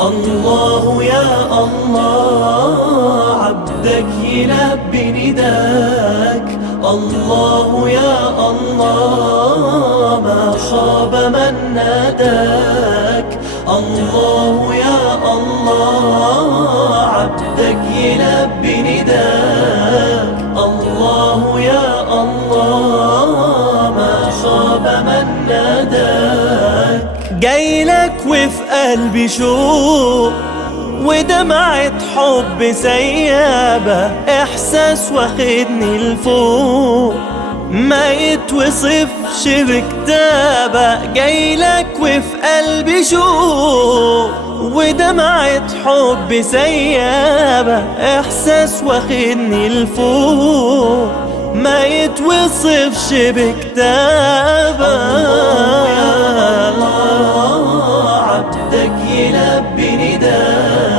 الله يا الله عبدك يلبي نداك. الله يا الله ما خاب من ناداك. الله يا الله عبدك يلبي نداك. الله يا الله ما خاب من ناداك. جايلك وفي قلبي شوق ودمعة حب سيابة، إحساس واخدني لفوق ما يتوصفش بكتابة. جايلك وفي قلبي شوق ودمعة حب سيابة، إحساس واخدني لفوق ما يتوصفش بكتابة. الله عبدك يلبي نداك.